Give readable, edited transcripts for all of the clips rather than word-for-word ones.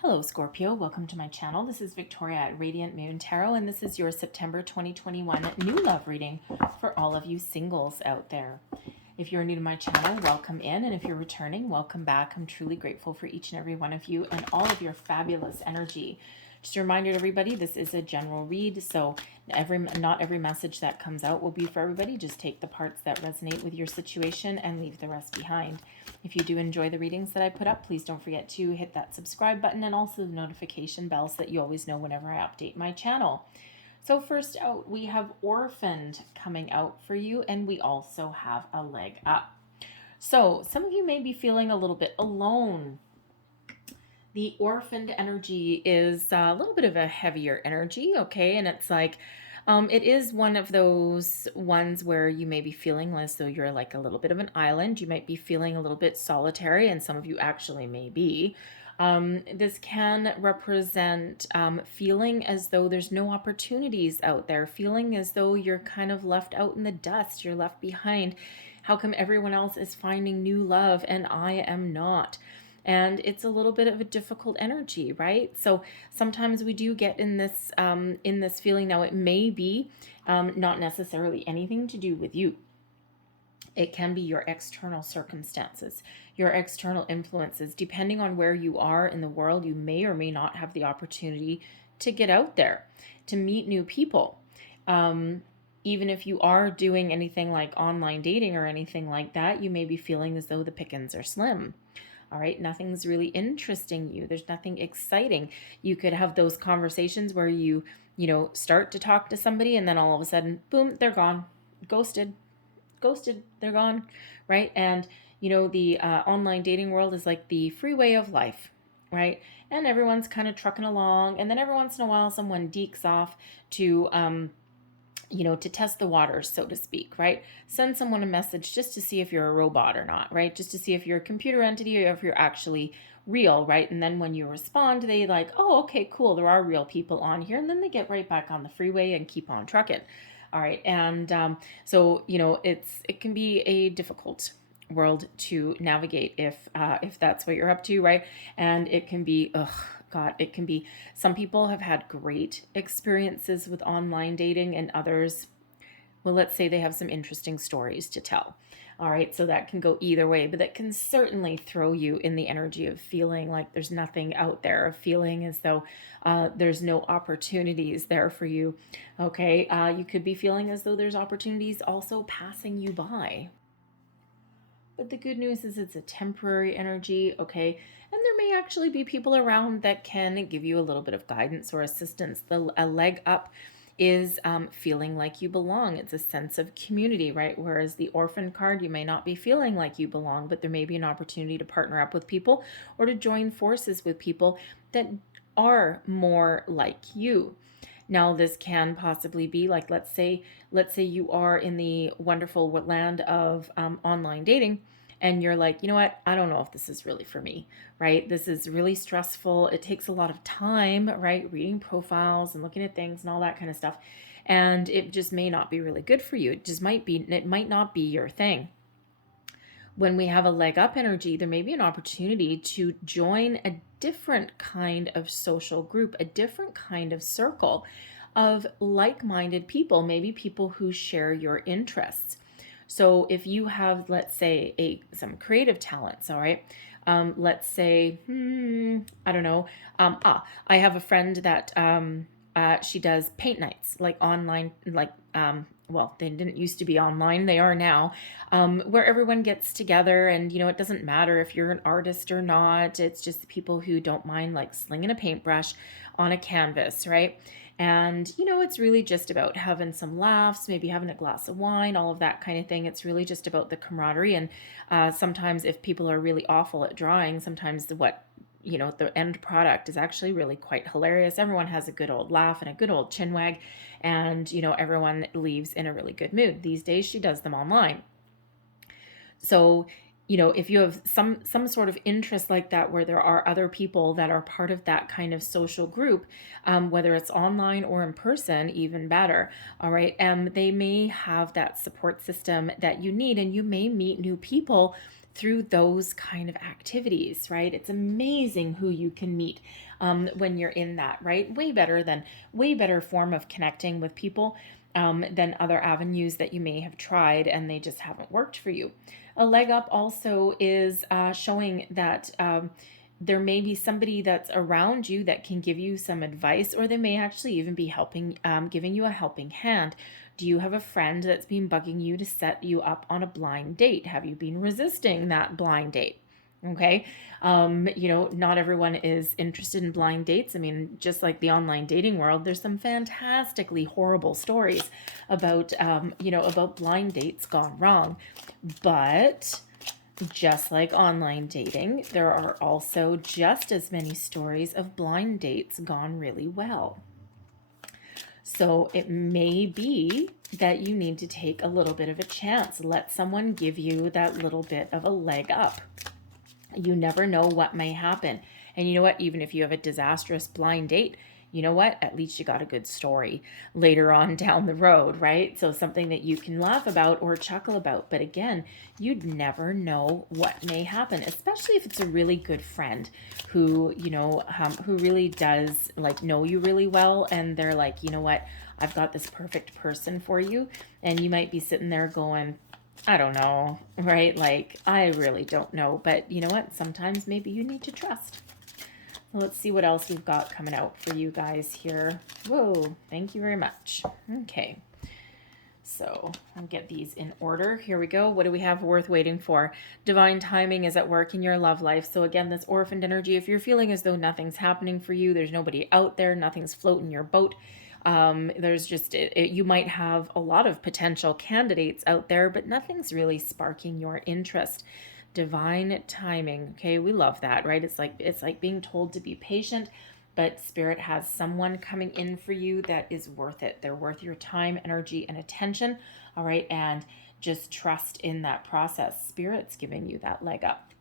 Hello Scorpio, welcome to my channel. This is Victoria at Radiant Moon Tarot, and this is your September 2021 new love reading for all of you singles out there. If you're new to my channel, welcome in, and if you're returning, welcome back. I'm truly grateful for each and every one of you and all of your fabulous energy. Just a reminder to everybody, this is a general read, so not every message that comes out will be for everybody. Just take the parts that resonate with your situation and leave the rest behind. If you do enjoy the readings that I put up, please don't forget to hit that subscribe button and also the notification bell so that you always know whenever I update my channel. So first out, we have Orphaned coming out for you, and we also have a leg up. So some of you may be feeling a little bit alone. The orphaned energy is a little bit of a heavier energy, okay? And it's like, it is one of those ones where you may be feeling as though you're like a little bit of an island. You might be feeling a little bit solitary, and some of you actually may be. This can represent feeling as though there's no opportunities out there, feeling as though you're kind of left out in the dust, you're left behind. How come everyone else is finding new love and I am not? And it's a little bit of a difficult energy, right? So sometimes we do get in this feeling. Now it may be not necessarily anything to do with you. It can be your external circumstances, your external influences. Depending on where you are in the world, you may or may not have the opportunity to get out there, to meet new people. Even if you are doing anything like online dating or anything like that, you may be feeling as though the pickings are slim. All right, nothing's really interesting you. There's nothing exciting. You could have those conversations where you start to talk to somebody and then all of a sudden, boom, they're gone. Ghosted, they're gone, right? And, the online dating world is like the freeway of life, right? And everyone's kind of trucking along. And then every once in a while, someone dekes off to, to test the waters, so to speak, right? Send someone a message just to see if you're a robot or not, right? Just to see if you're a computer entity or if you're actually real, right? And then when you respond, they like, oh, okay, cool, there are real people on here. And then they get right back on the freeway and keep on trucking. All right. And so, it can be a difficult world to navigate if that's what you're up to, right? And it can be, God, it can be, some people have had great experiences with online dating and others, well, let's say they have some interesting stories to tell. All right, so that can go either way, but that can certainly throw you in the energy of feeling like there's nothing out there, of feeling as though there's no opportunities there for you. Okay, you could be feeling as though there's opportunities also passing you by. But the good news is it's a temporary energy, okay? And there may actually be people around that can give you a little bit of guidance or assistance. A leg up is feeling like you belong. It's a sense of community, right? Whereas the orphan card, you may not be feeling like you belong, but there may be an opportunity to partner up with people or to join forces with people that are more like you. Now, this can possibly be like, let's say you are in the wonderful land of online dating, and you're like, you know what? I don't know if this is really for me, right? This is really stressful. It takes a lot of time, right? Reading profiles and looking at things and all that kind of stuff. And it just may not be really good for you. It might not be your thing. When we have a leg up energy, there may be an opportunity to join a different kind of social group, a different kind of circle of like-minded people, maybe people who share your interests. So if you have, let's say, some creative talents, all right, let's say, I don't know, I have a friend that she does paint nights, like online, like well, they didn't used to be online, they are now, where everyone gets together and, it doesn't matter if you're an artist or not. It's just the people who don't mind like slinging a paintbrush on a canvas, right? And, it's really just about having some laughs, maybe having a glass of wine, all of that kind of thing. It's really just about the camaraderie. And sometimes if people are really awful at drawing, sometimes the end product is actually really quite hilarious. Everyone has a good old laugh and a good old chin wag, and everyone leaves in a really good mood. These days she does them online. So if you have some sort of interest like that, where there are other people that are part of that kind of social group, whether it's online or in person, even better. All right. They may have that support system that you need, and you may meet new people through those kind of activities, right? It's amazing who you can meet when you're in that, right? Way better form of connecting with people than other avenues that you may have tried and they just haven't worked for you. A leg up also is showing that there may be somebody that's around you that can give you some advice, or they may actually even be helping, giving you a helping hand. Do you have a friend that's been bugging you to set you up on a blind date? Have you been resisting that blind date? Okay. Not everyone is interested in blind dates. I mean, just like the online dating world, there's some fantastically horrible stories about, about blind dates gone wrong. But just like online dating, there are also just as many stories of blind dates gone really well. So it may be that you need to take a little bit of a chance. Let someone give you that little bit of a leg up. You never know what may happen. And you know what? Even if you have a disastrous blind date, you know what? At least you got a good story later on down the road, right? So something that you can laugh about or chuckle about. But again, you'd never know what may happen, especially if it's a really good friend who, who really does like know you really well. And they're like, you know what? I've got this perfect person for you. And you might be sitting there going, I don't know, right? Like, I really don't know. But you know what? Sometimes maybe you need to trust. So let's see what else we've got coming out for you guys here. Whoa, thank you very much. Okay, so I'll get these in order. Here we go. What do we have worth waiting for? Divine timing is at work in your love life. So again, this orphaned energy, if you're feeling as though nothing's happening for you, there's nobody out there, nothing's floating your boat, there's just, you might have a lot of potential candidates out there, but nothing's really sparking your interest. Divine timing. Okay, we love that, right? It's like being told to be patient, but Spirit has someone coming in for you that is worth it. They're worth your time, energy, and attention. All right, and just trust in that process. Spirit's giving you that leg up.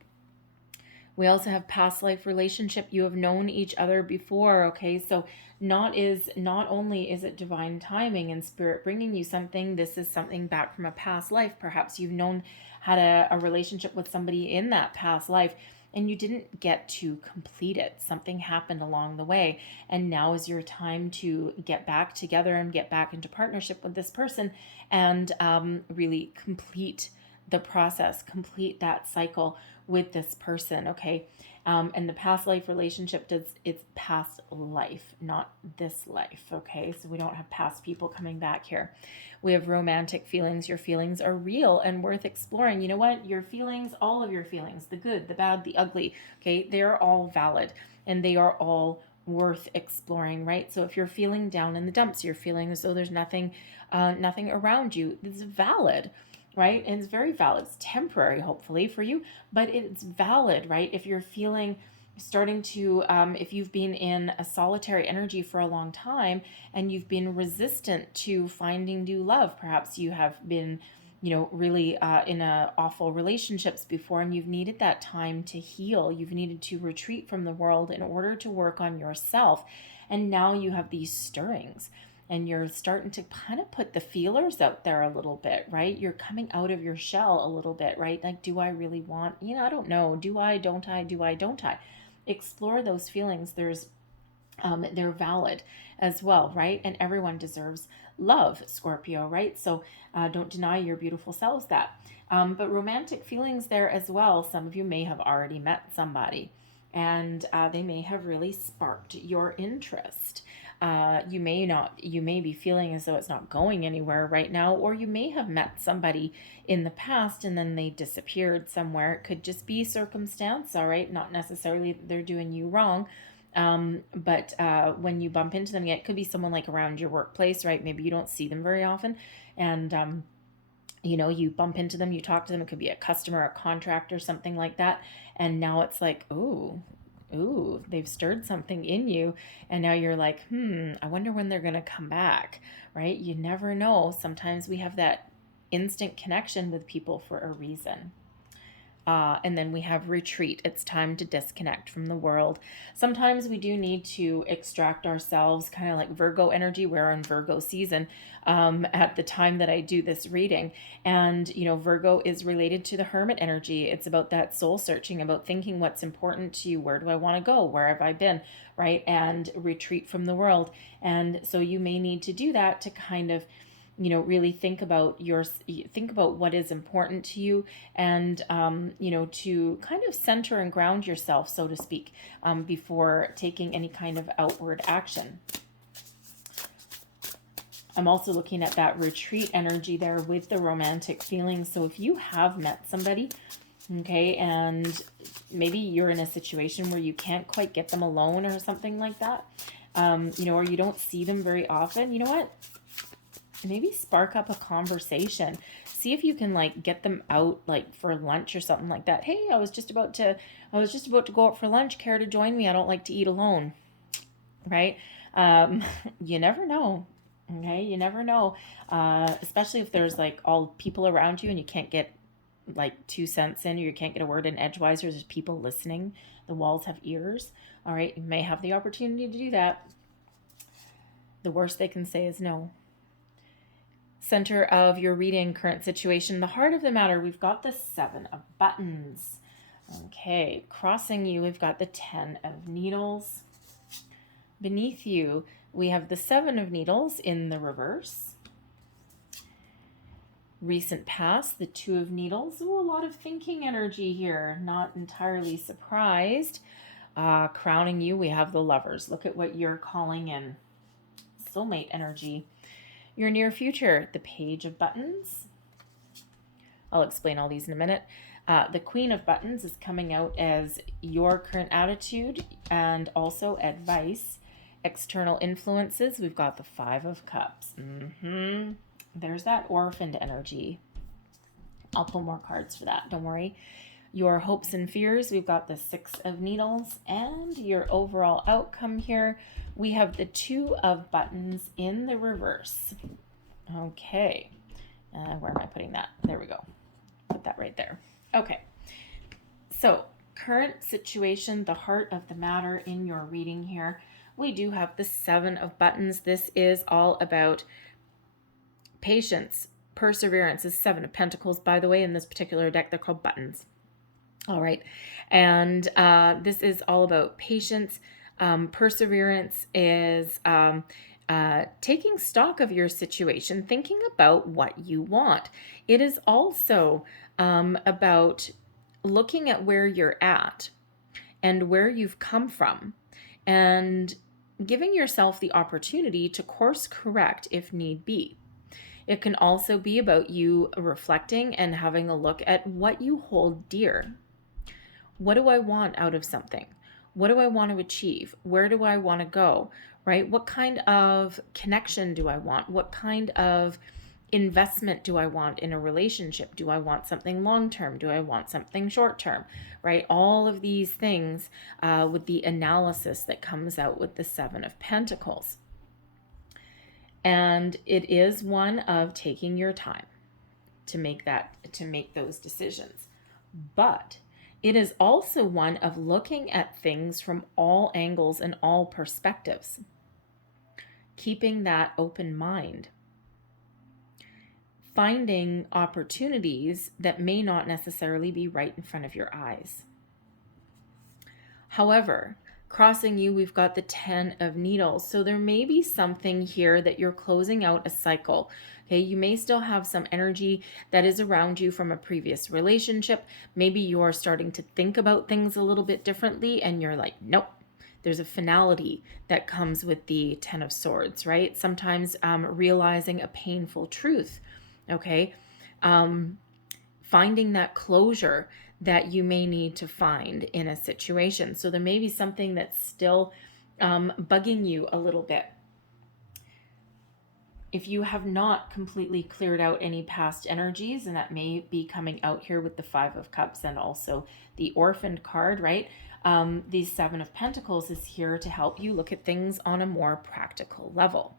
We also have past life relationship. You have known each other before. Okay, so not only is it divine timing and Spirit bringing you something, this is something back from a past life. Perhaps you've had a relationship with somebody in that past life and you didn't get to complete it. Something happened along the way, and now is your time to get back together and get back into partnership with this person and really complete the process, complete that cycle with this person, okay? And the past life relationship it's past life, not this life, okay? So we don't have past people coming back here. We have romantic feelings. Your feelings are real and worth exploring. You know what? Your feelings, all of your feelings, the good, the bad, the ugly, okay? They're all valid and they are all worth exploring, right? So if you're feeling down in the dumps, you're feeling as though there's nothing around you, it's valid. Right? And it's very valid. It's temporary, hopefully, for you, but it's valid, right? If you're feeling starting to, if you've been in a solitary energy for a long time and you've been resistant to finding new love, perhaps you have been, really in awful relationships before and you've needed that time to heal. You've needed to retreat from the world in order to work on yourself. And now you have these stirrings. And you're starting to kind of put the feelers out there a little bit, right? You're coming out of your shell a little bit, right? Like, do I really want, I don't know. Do I, don't I, do I, don't I? Explore those feelings. They're valid as well, right? And everyone deserves love, Scorpio, right? So don't deny your beautiful selves that. But romantic feelings there as well. Some of you may have already met somebody and they may have really sparked your interest. You may be feeling as though it's not going anywhere right now, or you may have met somebody in the past and then they disappeared somewhere. It could just be circumstance, all right? Not necessarily that they're doing you wrong. But when you bump into them, it could be someone like around your workplace, right? Maybe you don't see them very often. And, you bump into them, you talk to them. It could be a customer, a contractor, something like that. And now it's like, ooh, they've stirred something in you. And now you're like, I wonder when they're going to come back, right? You never know. Sometimes we have that instant connection with people for a reason. And then we have retreat. It's time to disconnect from the world. Sometimes we do need to extract ourselves, kind of like Virgo energy. We're in Virgo season at the time that I do this reading. And, you know, Virgo is related to the hermit energy. It's about that soul searching, about thinking what's important to you. Where do I want to go? Where have I been? Right? And retreat from the world. And so you may need to do that to kind of, you know, really think about what is important to you, and you know, to kind of center and ground yourself, so to speak, before taking any kind of outward action. I'm also looking at that retreat energy there with the romantic feelings. So if you have met somebody, okay, and maybe you're in a situation where you can't quite get them alone or something like that, you know, or you don't see them very often, you know what? Maybe spark up a conversation. See if you can like get them out like for lunch or something like that. Hey, I was just about to go out for lunch. Care to join me? I don't like to eat alone. Right? You never know. Okay, you never know. Especially if there's like all people around you and you can't get like 2 cents in, or you can't get a word in edgewise, or there's people listening. The walls have ears. All right, you may have the opportunity to do that. The worst they can say is no. Center of your reading, current situation, the heart of the matter, we've got the 7 of Buttons. Okay, crossing you, we've got the 10 of Needles. Beneath you, we have the 7 of Needles in the reverse. Recent past, the 2 of Needles. Ooh, a lot of thinking energy here. Not entirely surprised. Crowning you, we have the Lovers. Look at what you're calling in. Soulmate energy. Your near future, the Page of Buttons. I'll explain all these in a minute. The Queen of Buttons is coming out as your current attitude and also advice. External influences, we've got the 5 of Cups. There's that orphaned energy. I'll pull more cards for that, don't worry. Your hopes and fears, we've got the 6 of Needles. And your overall outcome here, we have the 2 of Buttons in the reverse. Okay. Where am I putting that? There we go. Put that right there. Okay. So, current situation, the heart of the matter in your reading here, we do have the 7 of Buttons. This is all about patience, perseverance. Is 7 of Pentacles, by the way, in this particular deck. They're called buttons. All right. And this is all about patience. Perseverance is taking stock of your situation, thinking about what you want. It is also about looking at where you're at and where you've come from, and giving yourself the opportunity to course correct if need be. It can also be about you reflecting and having a look at what you hold dear. What do I want out of something? What do I want to achieve? Where do I want to go? Right? What kind of connection do I want? What kind of investment do I want in a relationship? Do I want something long-term? Do I want something short-term? Right? All of these things with the analysis that comes out with the 7 of Pentacles. And it is one of taking your time to make those decisions. But it is also one of looking at things from all angles and all perspectives. Keeping that open mind. Finding opportunities that may not necessarily be right in front of your eyes. However, crossing you, we've got the 10 of Needles. So there may be something here that you're closing out a cycle. Okay, you may still have some energy that is around you from a previous relationship. Maybe you're starting to think about things a little bit differently and you're like, nope. There's a finality that comes with the 10 of Swords, right? Sometimes realizing a painful truth, okay? Finding that closure that you may need to find in a situation. So there may be something that's still bugging you a little bit. If you have not completely cleared out any past energies, and that may be coming out here with the 5 of Cups and also the Orphaned card, right? The 7 of Pentacles is here to help you look at things on a more practical level.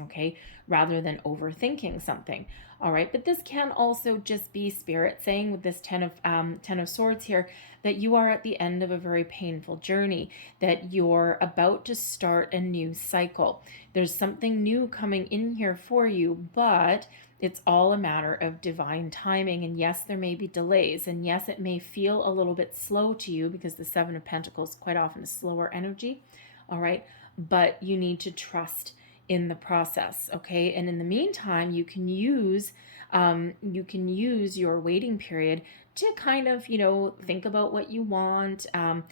okay, rather than overthinking something. All right, but this can also just be spirit saying with this ten of swords here that you are at the end of a very painful journey, that you're about to start a new cycle. There's something new coming in here for you, but it's all a matter of divine timing. And yes, there may be delays, and yes, it may feel a little bit slow to you because the Seven of Pentacles quite often is slower energy. All right, but you need to trust in the process, okay? And in the meantime, you can use your waiting period to kind of, think about what you want, and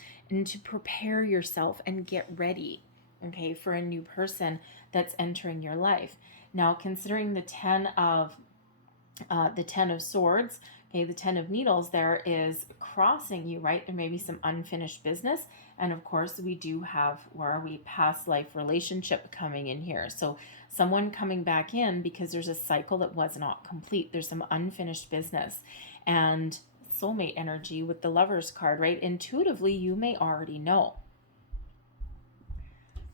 to prepare yourself and get ready, okay, for a new person that's entering your life. Now, considering the Ten of Swords, okay, the 10 of Needles there is crossing you, right? There may be some unfinished business. And of course, we do have, where are we, past life relationship coming in here. So someone coming back in because there's a cycle that was not complete. There's some unfinished business. And soulmate energy with the Lovers card, right? Intuitively, you may already know.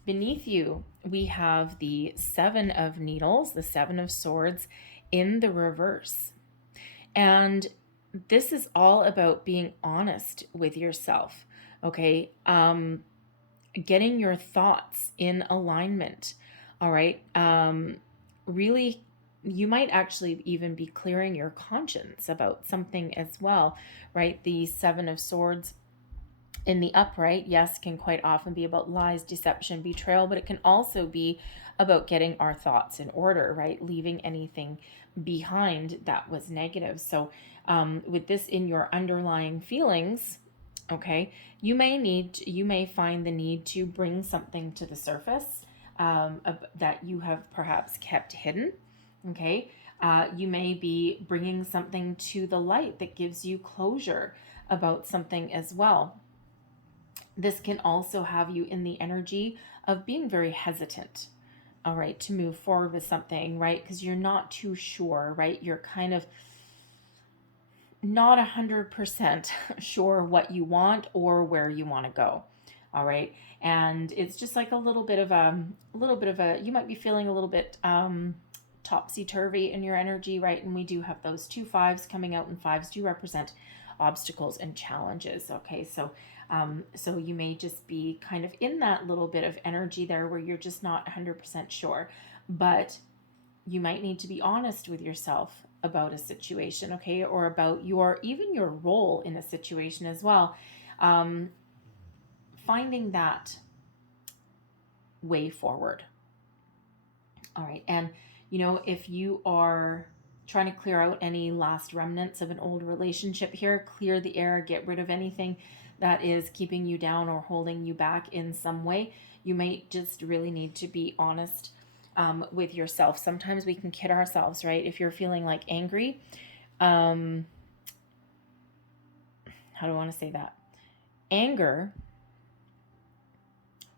Beneath you, we have the Seven of Needles, the Seven of Swords in the reverse. And this is all about being honest with yourself, okay? Getting your thoughts in alignment, all right? Really, you might actually even be clearing your conscience about something as well, right? The Seven of Swords in the upright, yes, can quite often be about lies, deception, betrayal, but it can also be about getting our thoughts in order, right? Leaving anything behind that was negative. So with this in your underlying feelings, okay, you may find the need to bring something to the surface that you have perhaps kept hidden, okay? You may be bringing something to the light that gives you closure about something as well. This can also have you in the energy of being very hesitant, all right, to move forward with something, right? Because you're not too sure, right? You're kind of not 100% sure what you want or where you want to go, all right? And it's just like a little bit of a, you might be feeling a little bit topsy-turvy in your energy, right? And we do have those 2 5s coming out, and 5s do represent obstacles and challenges, okay? So you may just be kind of in that little bit of energy there where you're just not 100% sure, but you might need to be honest with yourself about a situation, okay? Or about even your role in a situation as well. Finding that way forward. All right. And, if you are trying to clear out any last remnants of an old relationship here, clear the air, get rid of anything that is keeping you down or holding you back in some way, you might just really need to be honest with yourself. Sometimes we can kid ourselves, right? If you're feeling like angry, how do I want to say that? Anger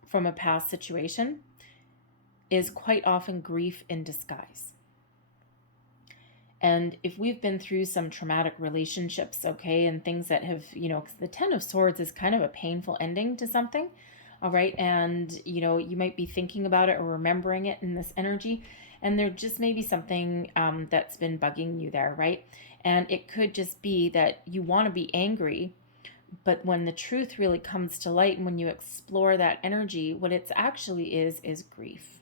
from a past situation is quite often grief in disguise. And if we've been through some traumatic relationships, okay, and things that have, because the Ten of Swords is kind of a painful ending to something, all right, and, you might be thinking about it or remembering it in this energy, and there just may be something that's been bugging you there, right? And it could just be that you want to be angry, but when the truth really comes to light and when you explore that energy, what it's actually is grief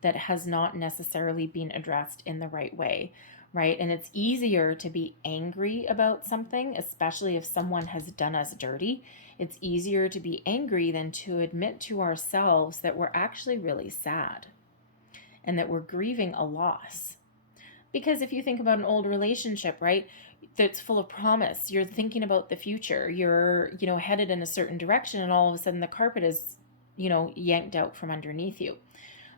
that has not necessarily been addressed in the right way. Right? And it's easier to be angry about something, especially if someone has done us dirty. It's easier to be angry than to admit to ourselves that we're actually really sad and that we're grieving a loss. Because if you think about an old relationship, right, that's full of promise, you're thinking about the future, you're, headed in a certain direction, and all of a sudden the carpet is, yanked out from underneath you.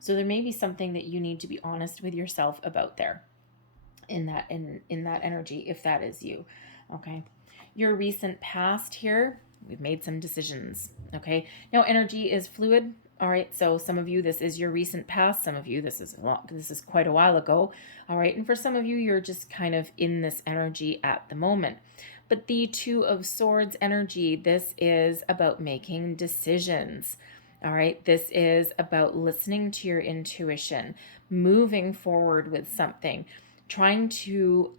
So there may be something that you need to be honest with yourself about there. In that energy, if that is you, okay? Your recent past here, we've made some decisions, okay? Now energy is fluid, all right? So some of you, this is your recent past. Some of you, this is quite a while ago, all right? And for some of you, you're just kind of in this energy at the moment. But the Two of Swords energy, this is about making decisions, All right. This is about listening to your intuition, moving forward with something, trying to,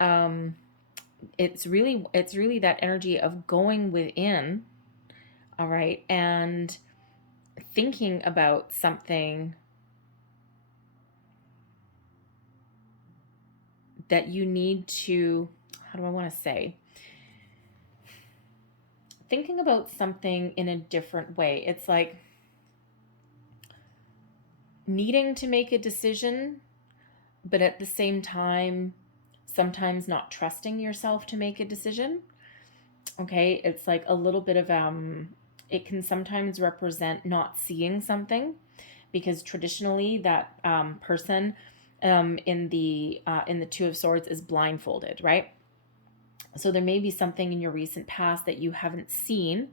it's really that energy of going within. All right. And thinking about something that you need to, how do I want to say? Thinking about something in a different way. It's like needing to make a decision, but at the same time, sometimes not trusting yourself to make a decision. Okay. It's like a little bit of, it can sometimes represent not seeing something, because traditionally that person in the Two of Swords is blindfolded, right? So there may be something in your recent past that you haven't seen,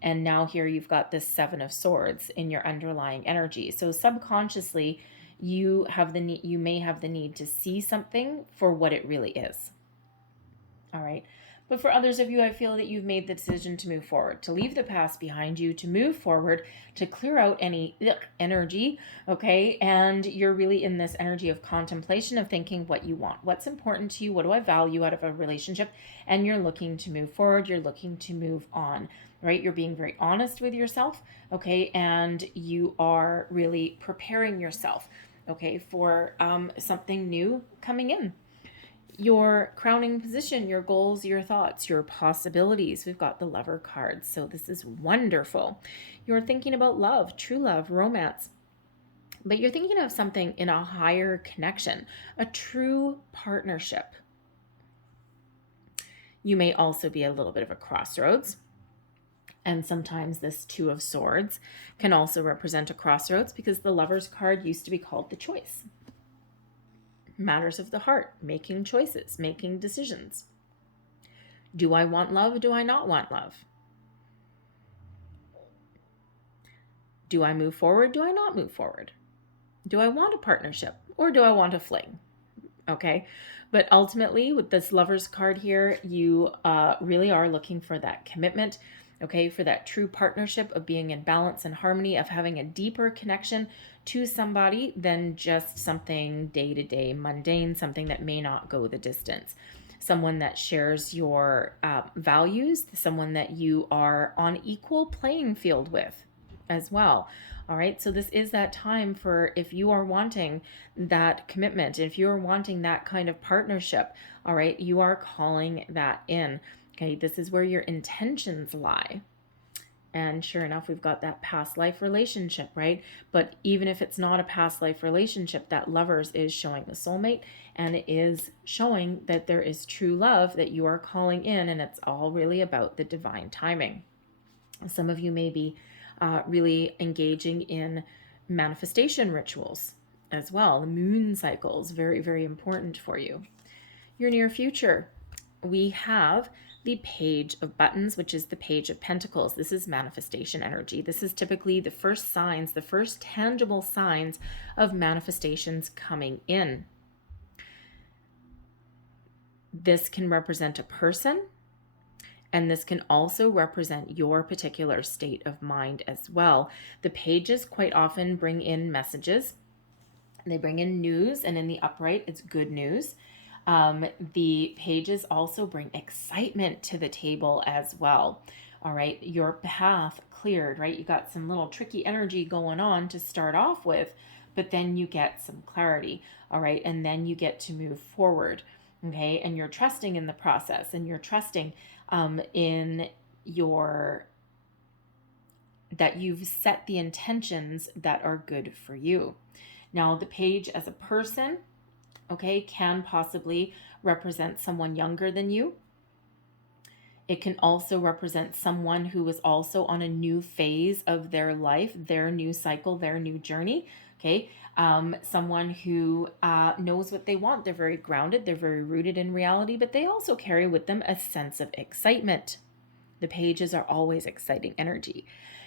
and now here you've got this Seven of Swords in your underlying energy. So subconsciously, you may have the need to see something for what it really is. All right. But for others of you, I feel that you've made the decision to move forward, to leave the past behind you, to move forward, to clear out any energy, okay? And you're really in this energy of contemplation, of thinking what you want, what's important to you, what do I value out of a relationship? And you're looking to move forward, you're looking to move on, right? You're being very honest with yourself, okay? And you are really preparing yourself, okay, for something new coming in. Your crowning position, your goals, your thoughts, your possibilities. We've got the Lover card, so this is wonderful. You're thinking about love, true love, romance, but you're thinking of something in a higher connection, a true partnership. You may also be a little bit of a crossroads, and sometimes this Two of Swords can also represent a crossroads, because the Lover's card used to be called the choice. Matters of the heart, making choices, making decisions. Do I want love? Do I not want love? Do I move forward? Do I not move forward? Do I want a partnership, or do I want a fling? Okay. But ultimately, with this Lover's card here, you really are looking for that commitment, okay, for that true partnership, of being in balance and harmony, of having a deeper connection to somebody than just something day-to-day mundane, something that may not go the distance. Someone that shares your values, someone that you are on equal playing field with as well. All right. So this is that time for, if you are wanting that commitment, if you're wanting that kind of partnership, all right, you are calling that in. Okay. This is where your intentions lie. And sure enough, we've got that past life relationship, right? But even if it's not a past life relationship, that Lovers is showing the soulmate, and it is showing that there is true love that you are calling in, and it's all really about the divine timing. Some of you may be really engaging in manifestation rituals as well. The moon cycle is very, very important for you. Your near future, we have the Page of Buttons, which is the Page of Pentacles. This is manifestation energy. This is typically the first signs, the first tangible signs of manifestations coming in. This can represent a person, and this can also represent your particular state of mind as well. The pages quite often bring in messages. They bring in news, and in the upright, it's good news. The pages also bring excitement to the table as well. All right, your path cleared, right? You got some little tricky energy going on to start off with, but then you get some clarity, all right? And then you get to move forward, okay? And you're trusting in the process, and you're trusting in your, that you've set the intentions that are good for you. Now, the page as a person, okay, can possibly represent someone younger than you. It can also represent someone who is also on a new phase of their life, their new cycle, their new journey, okay? Someone who knows what they want. They're very grounded. They're very rooted in reality, but they also carry with them a sense of excitement. The pages are always exciting energy.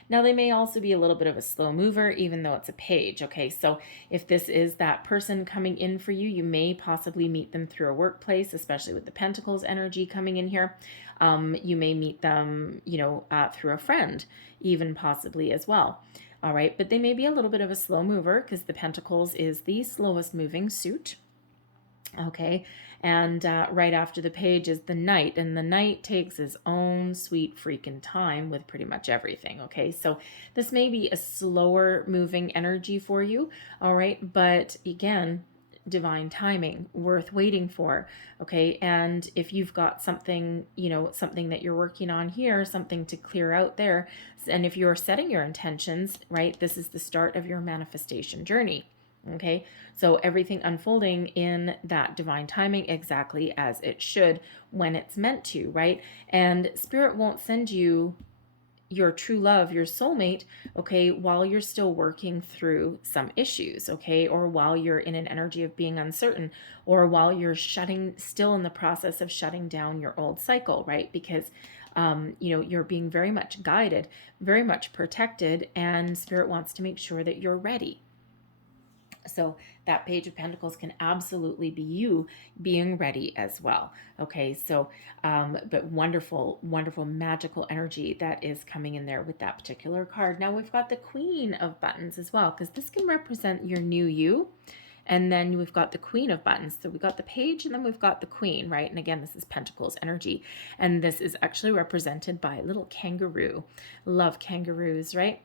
Now, they may also be a little bit of a slow mover, even though it's a page, okay? So if this is that person coming in for you, you may possibly meet them through a workplace, especially with the Pentacles energy coming in here. You may meet them, through a friend, even possibly as well. All right, but they may be a little bit of a slow mover because the Pentacles is the slowest moving suit. Okay, and right after the page is the Knight, and the Knight takes his own sweet freaking time with pretty much everything. Okay, so this may be a slower moving energy for you. All right, but again, divine timing, worth waiting for. Okay, and if you've got something, something that you're working on here, something to clear out there, and if you're setting your intentions, right, this is the start of your manifestation journey. Okay, so everything unfolding in that divine timing exactly as it should when it's meant to, right? And Spirit won't send you your true love, your soulmate, okay, while you're still working through some issues, okay, or while you're in an energy of being uncertain, or while you're still in the process of shutting down your old cycle, right? Because you're being very much guided, very much protected, and Spirit wants to make sure that you're ready. So that Page of Pentacles can absolutely be you being ready as well. Okay, so, but wonderful, wonderful, magical energy that is coming in there with that particular card. Now we've got the Queen of Buttons as well, because this can represent your new you. And then we've got the Queen of Buttons. So we've got the Page and then we've got the Queen, right? And again, this is Pentacles energy. And this is actually represented by a little kangaroo. Love kangaroos, right?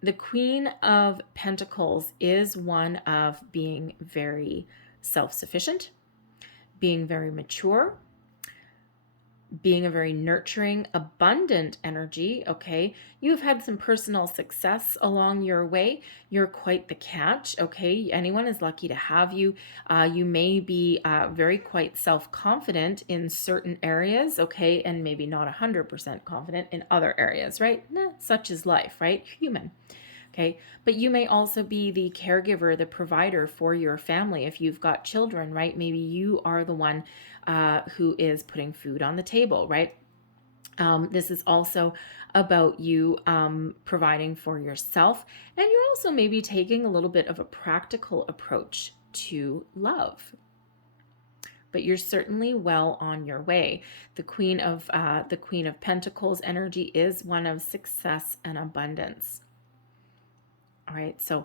The Queen of Pentacles is one of being very self-sufficient, being very mature, being a very nurturing, abundant energy, okay? You've had some personal success along your way. You're quite the catch, okay? Anyone is lucky to have you. You may be very quite self-confident in certain areas, okay? And maybe not 100% confident in other areas, right? Such is life, right? Human. Okay, but you may also be the caregiver, the provider for your family. If you've got children, right? Maybe you are the one who is putting food on the table, right? This is also about you providing for yourself, and you're also maybe taking a little bit of a practical approach to love. But you're certainly well on your way. The Queen of Pentacles energy is one of success and abundance. All right, so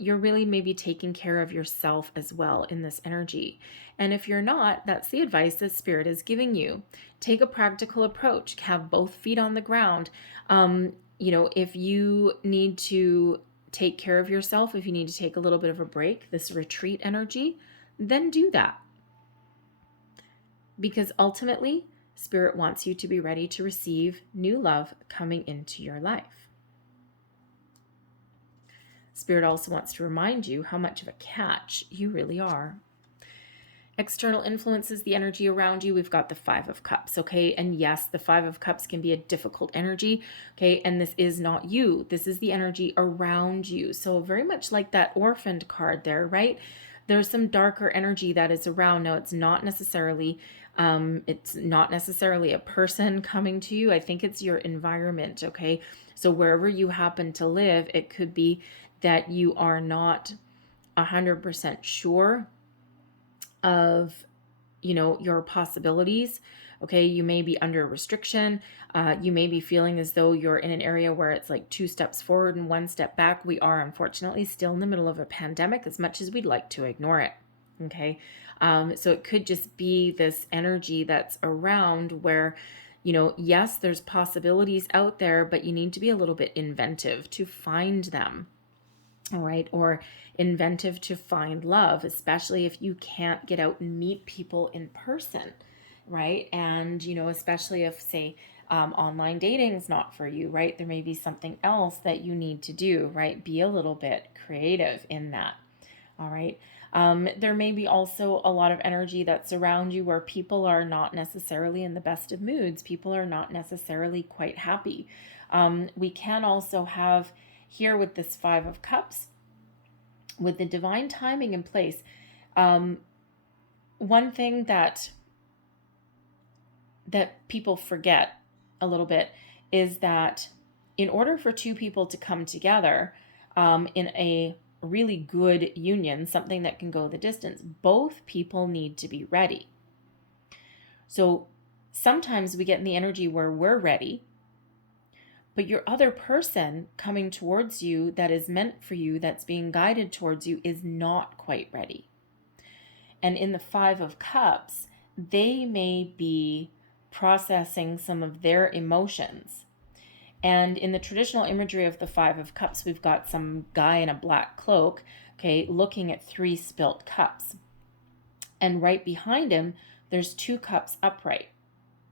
you're really maybe taking care of yourself as well in this energy. And if you're not, that's the advice that Spirit is giving you. Take a practical approach, have both feet on the ground. If you need to take care of yourself, if you need to take a little bit of a break, this retreat energy, then do that. Because ultimately, Spirit wants you to be ready to receive new love coming into your life. Spirit also wants to remind you how much of a catch you really are. External influences, the energy around you, we've got the Five of Cups, okay? And yes, the Five of Cups can be a difficult energy, okay? And this is not you. This is the energy around you. So very much like that orphaned card there, right? There's some darker energy that is around. Now, it's not necessarily a person coming to you. I think it's your environment, okay? So wherever you happen to live, it could be that you are not 100% sure of, your possibilities. Okay, you may be under restriction. You may be feeling as though you're in an area where it's like 2 steps forward and 1 step back. We are unfortunately still in the middle of a pandemic, as much as we'd like to ignore it. Okay, so it could just be this energy that's around where, yes, there's possibilities out there, but you need to be a little bit inventive to find them. All right, or inventive to find love, especially if you can't get out and meet people in person, right? And, especially if, say, online dating is not for you, right? There may be something else that you need to do, right? Be a little bit creative in that, all right? There may be also a lot of energy that's around you where people are not necessarily in the best of moods. People are not necessarily quite happy. We can also have here with this Five of Cups, with the divine timing in place, one thing that people forget a little bit is that in order for two people to come together in a really good union, something that can go the distance, both people need to be ready. So Sometimes we get in the energy where we're ready, but your other person coming towards you that is meant for you, that's being guided towards you, is not quite ready. And in the Five of Cups, they may be processing some of their emotions. And in the traditional imagery of the Five of Cups, we've got some guy in a black cloak, okay, looking at 3 spilt cups. And right behind him, there's 2 cups upright,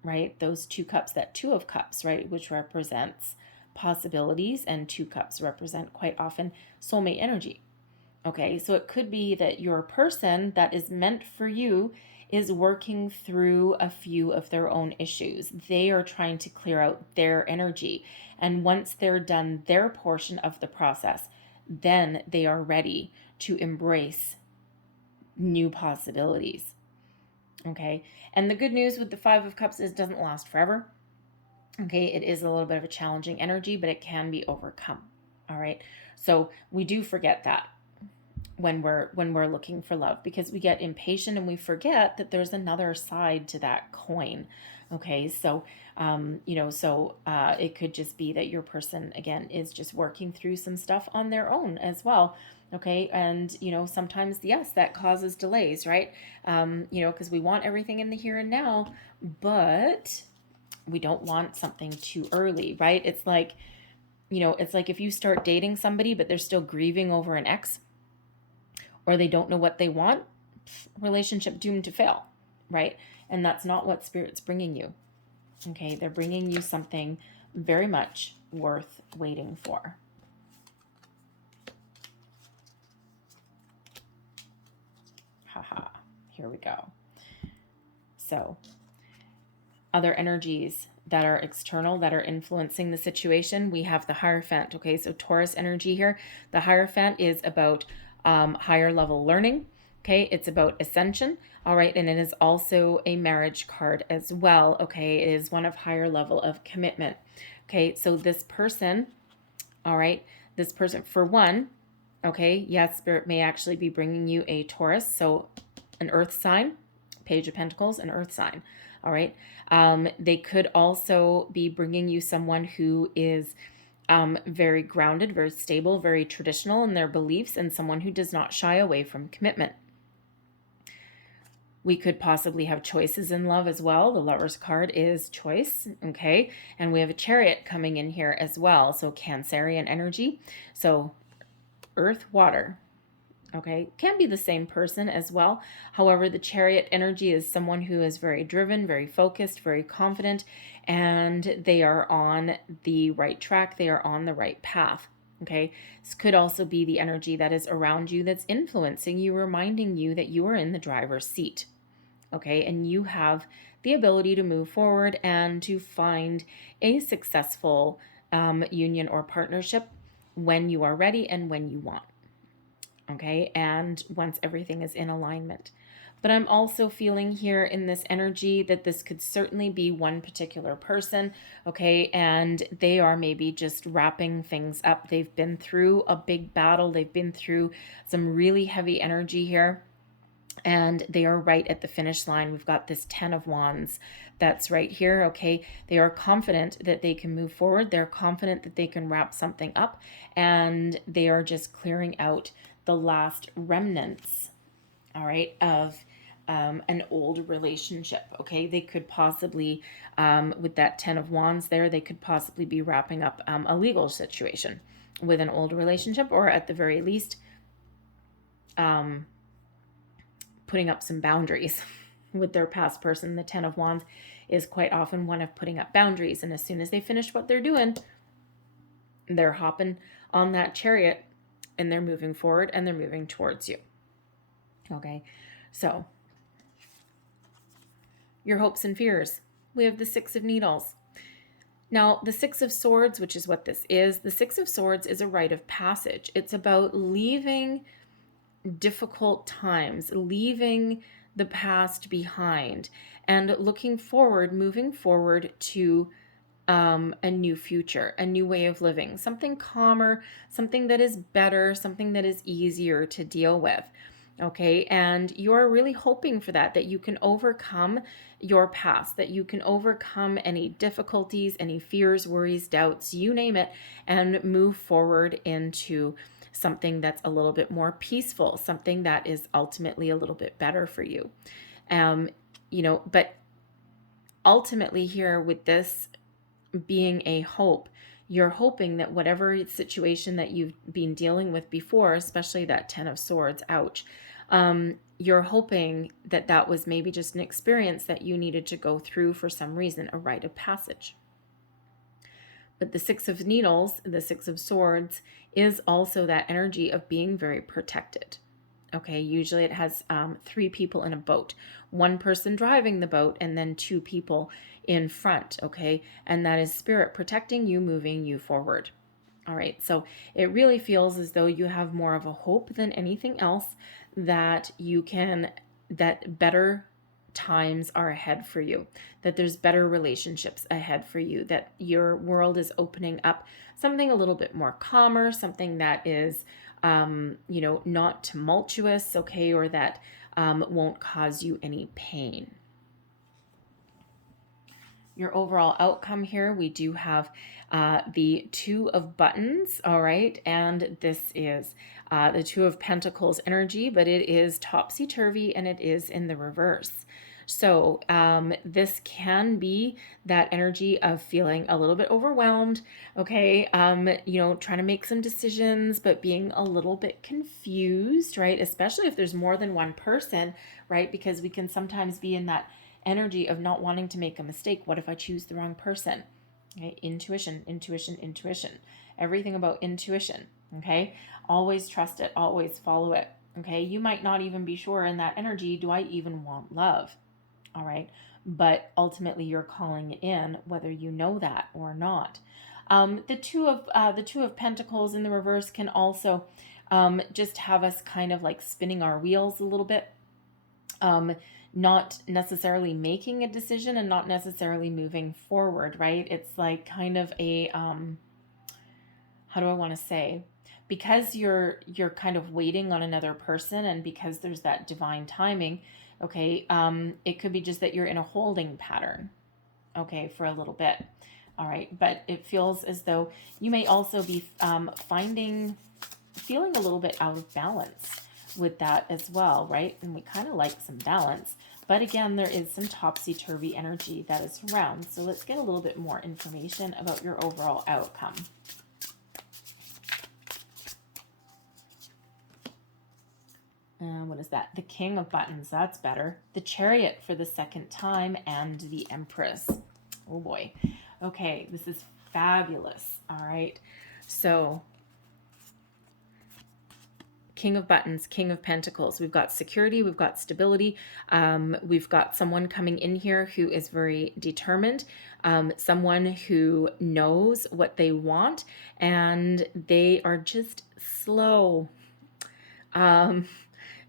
right? Those 2 cups, that 2 of Cups, right, which represents possibilities, and 2 cups represent quite often soulmate energy. Okay, so it could be that your person that is meant for you is working through a few of their own issues. They are trying to clear out their energy. And once they're done their portion of the process, then they are ready to embrace new possibilities. Okay, and the good news with the Five of Cups is it doesn't last forever. Okay, it is a little bit of a challenging energy, but it can be overcome. All right, so we do forget that when we're looking for love, because we get impatient and we forget that there's another side to that coin. Okay, so it could just be that your person, again, is just working through some stuff on their own as well. Okay, and sometimes, yes, that causes delays, right? Because we want everything in the here and now, but we don't want something too early, right? It's like if you start dating somebody but they're still grieving over an ex, or they don't know what they want, relationship doomed to fail, right? And that's not what Spirit's bringing you. Okay, they're bringing you something very much worth waiting for. Haha, here we go. So, other energies that are external, that are influencing the situation, we have the Hierophant. Okay, so Taurus energy here. The Hierophant is about higher level learning. Okay, it's about ascension. All right, and it is also a marriage card as well. Okay, it is one of higher level of commitment. Okay, so this person, all right, this person, for one, okay, yes, Spirit may actually be bringing you a Taurus, so an earth sign, Page of Pentacles, an earth sign. All right, they could also be bringing you someone who is very grounded, very stable, very traditional in their beliefs, and someone who does not shy away from commitment. We could possibly have choices in love as well. The Lover's card is choice, okay? And we have a Chariot coming in here as well, so Cancerian energy. So earth, water, okay? Can be the same person as well. However, the Chariot energy is someone who is very driven, very focused, very confident, and they are on the right track. They are on the right path. Okay, this could also be the energy that is around you that's influencing you, reminding you that you are in the driver's seat. Okay, and you have the ability to move forward and to find a successful union or partnership when you are ready and when you want. Okay, and once everything is in alignment. But I'm also feeling here in this energy that this could certainly be one particular person, okay, and they are maybe just wrapping things up. They've been through a big battle. They've been through some really heavy energy here, and they are right at the finish line. We've got this 10 of Wands that's right here, okay? They are confident that they can move forward. They're confident that they can wrap something up, and they are just clearing out the last remnants, all right, of an old relationship, okay? They could possibly, with that 10 of Wands there, they could possibly be wrapping up a legal situation with an old relationship, or at the very least, putting up some boundaries with their past person. The 10 of Wands is quite often one of putting up boundaries, and as soon as they finish what they're doing, they're hopping on that Chariot and they're moving forward and they're moving towards you. Okay, so your hopes and fears. We have the 6 of Needles. Now, the 6 of Swords, which is what this is, the 6 of Swords is a rite of passage. It's about leaving difficult times, leaving the past behind, and looking forward, moving forward to a new future, a new way of living, something calmer, something that is better, something that is easier to deal with. Okay, and you're really hoping for that you can overcome your past, that you can overcome any difficulties, any fears, worries, doubts, you name it, and move forward into something that's a little bit more peaceful, something that is ultimately a little bit better for you. Um, but ultimately here with this being a hope, you're hoping that whatever situation that you've been dealing with before, especially that 10 of Swords, ouch, you're hoping that that was maybe just an experience that you needed to go through for some reason, a rite of passage. But the Six of Needles, the Six of Swords, is also that energy of being very protected. Okay, usually it has 3 people in a boat, one person driving the boat, and then 2 people in front. Okay, and that is spirit protecting you, moving you forward. All right, so it really feels as though you have more of a hope than anything else that that better times are ahead for you, that there's better relationships ahead for you, that your world is opening up, something a little bit more calmer, something that is not tumultuous, okay, or that won't cause you any pain. Your overall outcome here, we do have the Two of Buttons, all right, and this is the Two of Pentacles energy, but it is topsy-turvy and it is in the reverse. So this can be that energy of feeling a little bit overwhelmed, okay, trying to make some decisions, but being a little bit confused, right, especially if there's more than one person, right, because we can sometimes be in that energy of not wanting to make a mistake. What if I choose the wrong person? Okay, intuition, intuition, intuition. Everything about intuition, okay? Always trust it, always follow it, okay? You might not even be sure in that energy, do I even want love? All right, but ultimately you're calling it in, whether you know that or not. The two of Pentacles in the reverse can also just have us kind of like spinning our wheels a little bit. Not necessarily making a decision and not necessarily moving forward, right? It's like kind of a, how do I want to say? Because you're kind of waiting on another person, and because there's that divine timing, okay, it could be just that you're in a holding pattern, okay, for a little bit. All right, but it feels as though you may also be feeling a little bit out of balance with that as well, right? And we kind of like some balance. But again, there is some topsy-turvy energy that is around. So let's get a little bit more information about your overall outcome. What is that? The King of Buttons. That's better. The Chariot for the second time, and the Empress. Oh boy. Okay, this is fabulous. All right. So King of Buttons, King of Pentacles. We've got security, we've got stability. We've got someone coming in here who is very determined, someone who knows what they want, and they are just slow.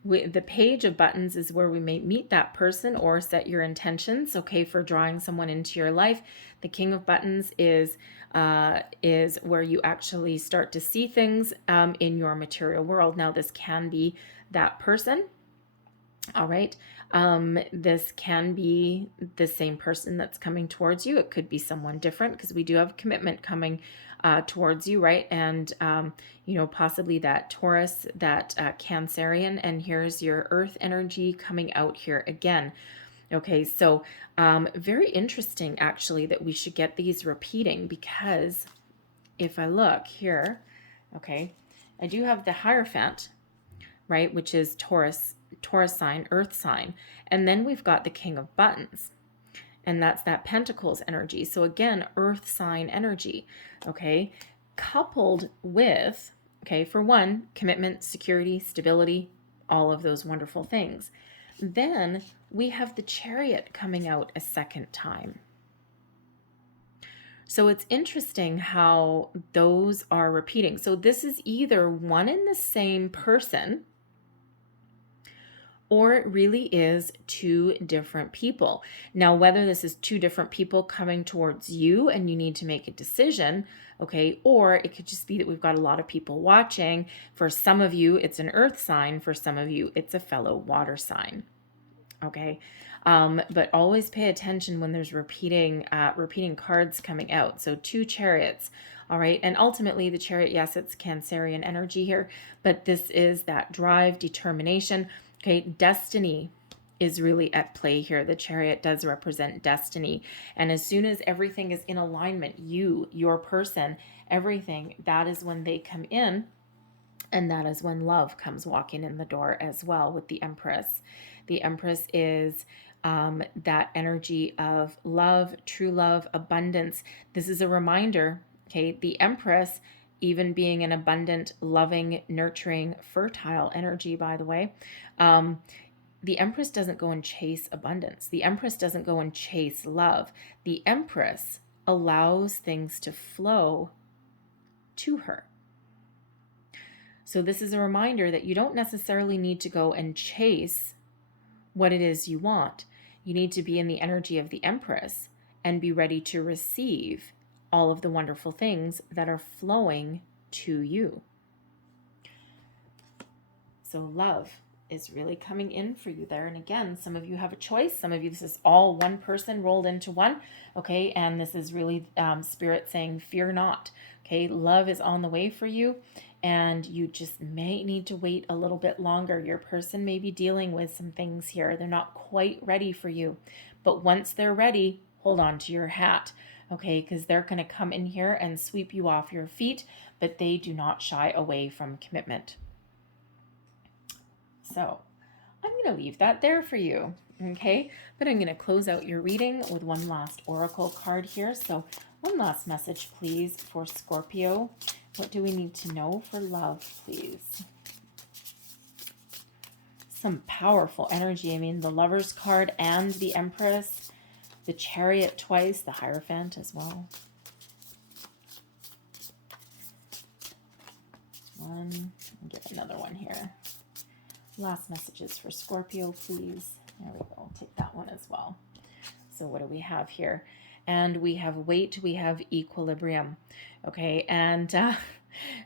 The Page of Buttons is where we may meet that person or set your intentions, okay, for drawing someone into your life. The King of Buttons is where you actually start to see things in your material world. Now, this can be that person, all right. This can be the same person that's coming towards you. It could be someone different, because we do have commitment coming towards you, right? And, possibly that Taurus, that Cancerian, and here's your earth energy coming out here again. Okay, so very interesting, actually, that we should get these repeating, because if I look here, okay, I do have the Hierophant, right, which is Taurus sign, earth sign, and then we've got the King of Buttons, and that's that Pentacles energy. So again, earth sign energy, okay, coupled with, okay, for one, commitment, security, stability, all of those wonderful things. Then we have the Chariot coming out a second time. So it's interesting how those are repeating. So this is either one and the same person, or it really is 2 different people. Now, whether this is 2 different people coming towards you and you need to make a decision, okay? Or it could just be that we've got a lot of people watching. For some of you, it's an earth sign. For some of you, it's a fellow water sign, okay? But always pay attention when there's repeating cards coming out. So 2 chariots, all right? And ultimately the chariot, yes, it's Cancerian energy here, but this is that drive, determination, okay? Destiny is really at play here. The chariot does represent destiny. And as soon as everything is in alignment, you, your person, everything, that is when they come in. And that is when love comes walking in the door as well with the Empress. The Empress is that energy of love, true love, abundance. This is a reminder, okay? The Empress, even being an abundant, loving, nurturing, fertile energy, by the way, the Empress doesn't go and chase abundance. The Empress doesn't go and chase love. The Empress allows things to flow to her. So this is a reminder that you don't necessarily need to go and chase what it is you want. You need to be in the energy of the Empress and be ready to receive all of the wonderful things that are flowing to you. So love is really coming in for you there. And again, some of you have a choice. Some of you, this is all one person rolled into one. Okay. And this is really Spirit saying, fear not. Okay. Love is on the way for you. And you just may need to wait a little bit longer. Your person may be dealing with some things here. They're not quite ready for you. But once they're ready, hold on to your hat. Okay. Because they're going to come in here and sweep you off your feet. But they do not shy away from commitment. So I'm going to leave that there for you, okay? But I'm going to close out your reading with one last oracle card here. So one last message, please, for Scorpio. What do we need to know for love, please? Some powerful energy. I mean, the Lover's card and the Empress, the Chariot twice, the Hierophant as well. One, I'll get another one here. Last messages for Scorpio, please. There we go. I'll take that one as well. So what do we have here? And we have weight, we have equilibrium. Okay, and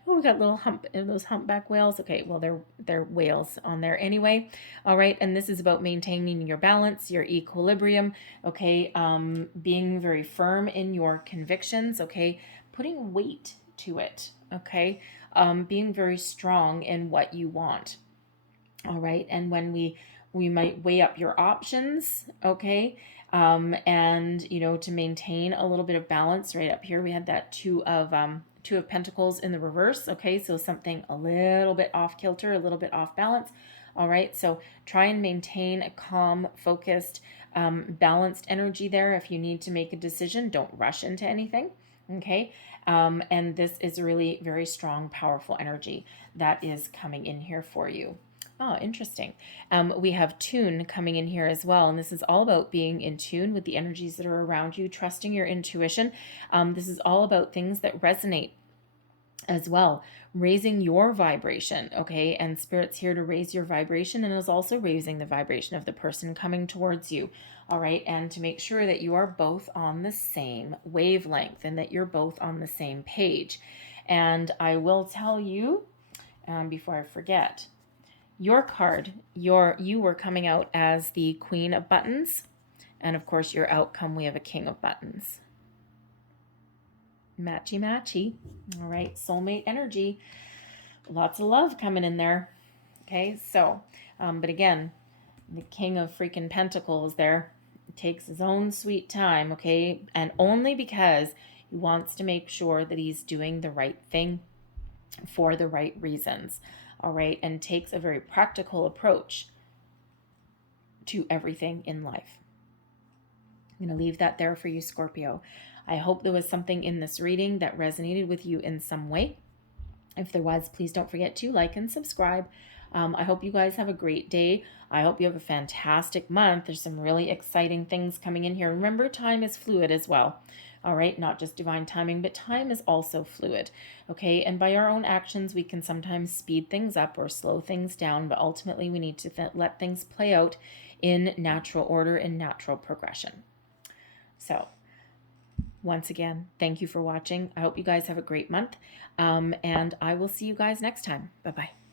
we got little those humpback whales. Okay, well, they're whales on there anyway. All right, and this is about maintaining your balance, your equilibrium. Okay, being very firm in your convictions. Okay, putting weight to it. Okay, being very strong in what you want. All right. And when we might weigh up your options. Okay. And to maintain a little bit of balance right up here, we had that two of Pentacles in the reverse. Okay. So something a little bit off kilter, a little bit off balance. All right. So try and maintain a calm, focused, balanced energy there. If you need to make a decision, don't rush into anything. Okay. And this is really very strong, powerful energy that is coming in here for you. Oh, interesting. We have tune coming in here as well. And this is all about being in tune with the energies that are around you, trusting your intuition. This is all about things that resonate as well, raising your vibration. Okay. And Spirit's here to raise your vibration and is also raising the vibration of the person coming towards you. All right. And to make sure that you are both on the same wavelength and that you're both on the same page. And I will tell you, before I forget, your card, you were coming out as the Queen of Buttons. And of course, your outcome, we have a King of Buttons. Matchy, matchy. All right, soulmate energy. Lots of love coming in there. Okay, so, but again, the King of freaking Pentacles there takes his own sweet time, okay? And only because he wants to make sure that he's doing the right thing for the right reasons. All right, and takes a very practical approach to everything in life. I'm going to leave that there for you, Scorpio. I hope there was something in this reading that resonated with you in some way. If there was, please don't forget to like and subscribe. I hope you guys have a great day. I hope you have a fantastic month. There's some really exciting things coming in here. Remember, time is fluid as well. All right, not just divine timing, but time is also fluid. Okay, and by our own actions, we can sometimes speed things up or slow things down, but ultimately we need to let things play out in natural order and natural progression. So, once again, thank you for watching. I hope you guys have a great month, and I will see you guys next time. Bye-bye.